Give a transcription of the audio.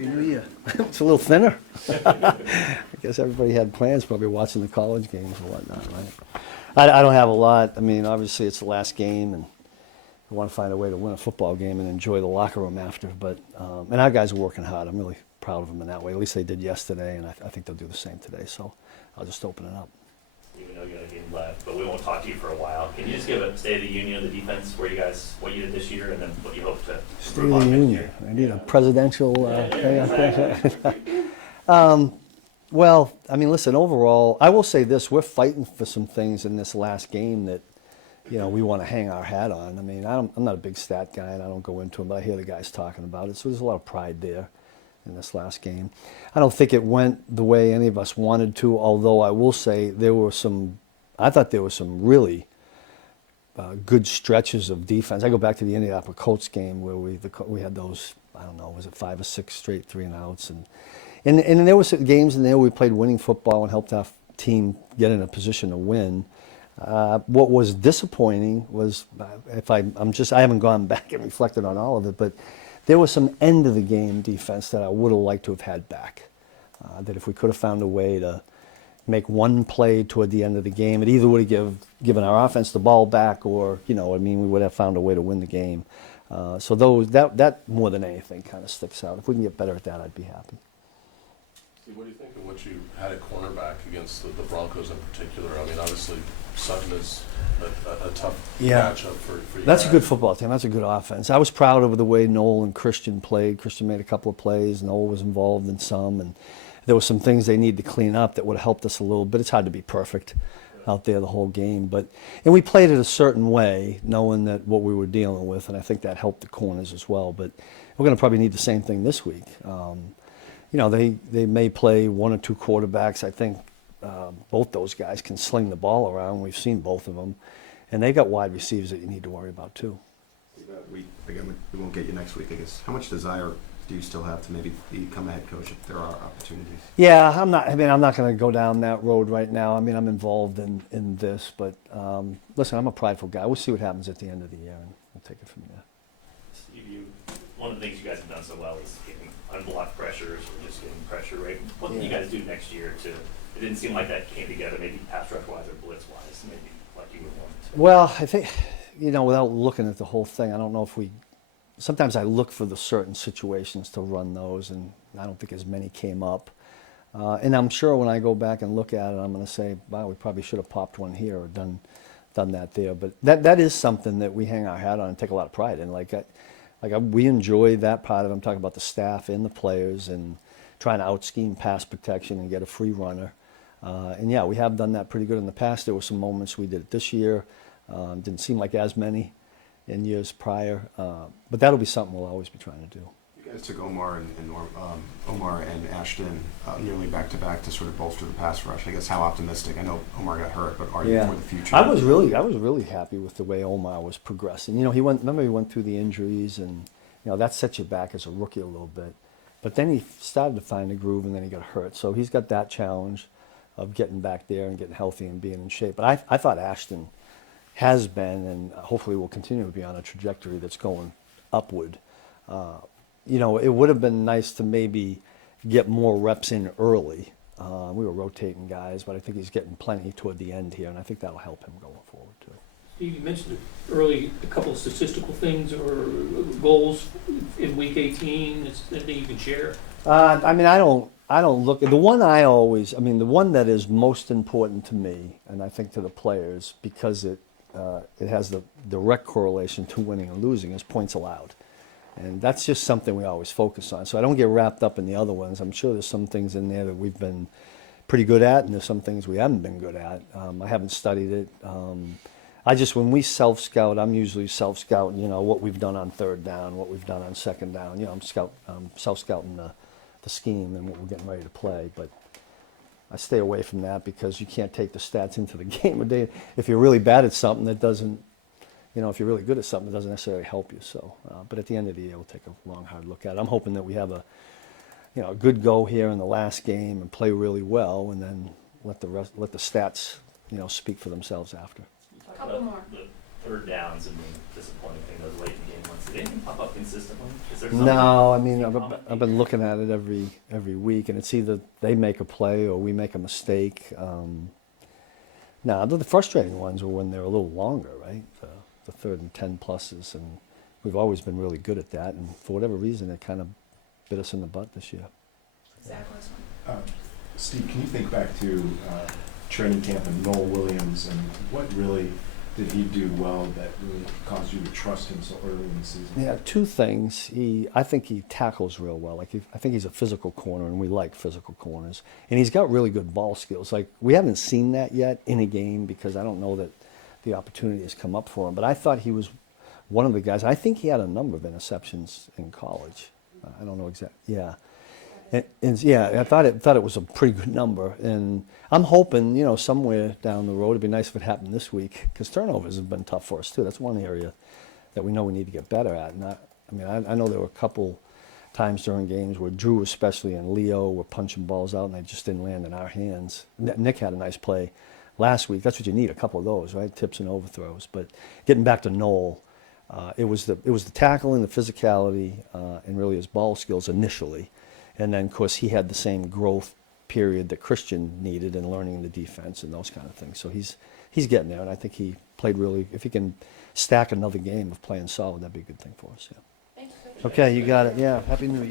Happy New Year. It's a little thinner. I guess everybody had plans, probably watching the college games and whatnot, right? I don't have a lot. I mean, obviously it's the last game, and I want to find a way to win a football game and enjoy the locker room after. But and our guys are working hard. I'm really proud of them in that way. At least they did yesterday, and I think they'll do the same today. So I'll just open it up. Even though you got a game left, but we won't talk to you for a while. Can you just give a State of the Union of the defense, where you guys, what you did this year, and then what you hope to State of the Union. I need a presidential thing. Well, I mean, listen, overall, I will say this. We're fighting for some things in this last game that, you know, we want to hang our hat on. I mean, I'm not a big stat guy, and I don't go into them, but I hear the guys talking about it. So there's a lot of pride there in this last game. I don't think it went the way any of us wanted to, although I will say I thought there were some really good stretches of defense. I go back to the Indianapolis Colts game where we had those, I don't know, was it 5 or 6 straight 3-and-outs? And there were some games in there we played winning football and helped our team get in a position to win. What was disappointing was, I haven't gone back and reflected on all of it, but there was some end of the game defense that I would have liked to have had back. That if we could have found a way to make one play toward the end of the game, it either would have given our offense the ball back, or, you know, I mean, we would have found a way to win the game. So that more than anything kind of sticks out. If we can get better at that, I'd be happy. Steve, what do you think of what you had at cornerback against the Broncos in particular? I mean, obviously Sutton is a tough matchup for you. That's a good football team. That's a good offense. I was proud of the way Noel and Christian played. Christian made a couple of plays. Noel was involved in some, and there were some things they need to clean up that would have helped us a little bit. It's hard to be perfect out there the whole game, and we played it a certain way, knowing that what we were dealing with, and I think that helped the corners as well. But we're going to probably need the same thing this week. You know, they may play 1 or 2 quarterbacks. I think both those guys can sling the ball around. We've seen both of them, and they got wide receivers that you need to worry about too. We won't get you next week, I guess. How much desire do you still have to maybe become a head coach if there are opportunities? Yeah, I'm not going to go down that road right now. I mean, I'm involved in this, but listen, I'm a prideful guy. We'll see what happens at the end of the year, and we'll take it from there. Steve, one of the things you guys have done so well is getting unblocked pressures or just getting pressure, right? What can you guys do next year to? It didn't seem like that came together, maybe pass rush wise or blitz wise, maybe like you would want to. Well, I think, you know, without looking at the whole thing, I don't know if sometimes I look for the certain situations to run those, and I don't think as many came up. And I'm sure when I go back and look at it, I'm going to say, wow, we probably should have popped one here or done that there. But that is something that we hang our hat on and take a lot of pride in. We enjoy that part of it. I'm talking about the staff and the players and trying to out-scheme pass protection and get a free runner. And yeah, we have done that pretty good in the past. There were some moments we did it this year. Didn't seem like as many in years prior. But that'll be something we'll always be trying to do. You guys took Omar and Ashton nearly back-to-back to sort of bolster the pass rush. I guess how optimistic? I know Omar got hurt, but are you for the future? I was really happy with the way Omar was progressing. You know, he went through the injuries, and you know that sets you back as a rookie a little bit. But then he started to find a groove, and then he got hurt. So he's got that challenge of getting back there and getting healthy and being in shape. But I thought Ashton has been, and hopefully will continue to be, on a trajectory that's going upward. You know, it would have been nice to maybe get more reps in early. We were rotating guys, but I think he's getting plenty toward the end here, and I think that'll help him going forward too. Steve, you mentioned early a couple of statistical things or goals in week 18. Is there anything you can share? I mean, I don't look at the one the one that is most important to me, and I think to the players, because it has the direct correlation to winning and losing, is points allowed. And that's just something we always focus on. So I don't get wrapped up in the other ones. I'm sure there's some things in there that we've been pretty good at, and there's some things we haven't been good at. I haven't studied it. When we self-scout, I'm usually self-scouting, you know, what we've done on third down, what we've done on second down. You know, I'm self-scouting the scheme and what we're getting ready to play. But I stay away from that because you can't take the stats into the game. If you're really bad at something, that doesn't, you know, if you're really good at something, it doesn't necessarily help you. So, but at the end of the year, we'll take a long, hard look at it. I'm hoping that we have a good go here in the last game and play really well, and then let the stats, you know, speak for themselves after. A couple more. The third downs and the disappointing thing, those late in game ones. Did anything pop up consistently? Is there something? No, I mean, common I've been looking at it every week, and it's either they make a play or we make a mistake. Now, the frustrating ones are when they're a little longer, right? The 3rd and 10 pluses, and we've always been really good at that, and for whatever reason, it kind of bit us in the butt this year. Zach was Steve, can you think back to training camp and Noel Williams, and what really did he do well that really caused you to trust him so early in the season? Yeah, two things. I think he tackles real well. I think he's a physical corner, and we like physical corners. And he's got really good ball skills. Like, we haven't seen that yet in a game because I don't know that the opportunity has come up for him. But I thought he was one of the guys. I think he had a number of interceptions in college. I don't know exactly. Yeah. And yeah, I thought it was a pretty good number, and I'm hoping, somewhere down the road, it'd be nice if it happened this week, because turnovers have been tough for us too. That's one area that we know we need to get better at. And I know there were a couple times during games where Drew, especially, and Leo were punching balls out, and they just didn't land in our hands. Nick had a nice play last week. That's what you need, a couple of those, right? Tips and overthrows. But getting back to Noel, it was the tackling, the physicality, and really his ball skills initially. And then, of course, he had the same growth period that Christian needed in learning the defense and those kind of things. So he's getting there, and I think he played really. If he can stack another game of playing solid, that'd be a good thing for us. Yeah. Thank you. Okay, you got it. Yeah, Happy New Year.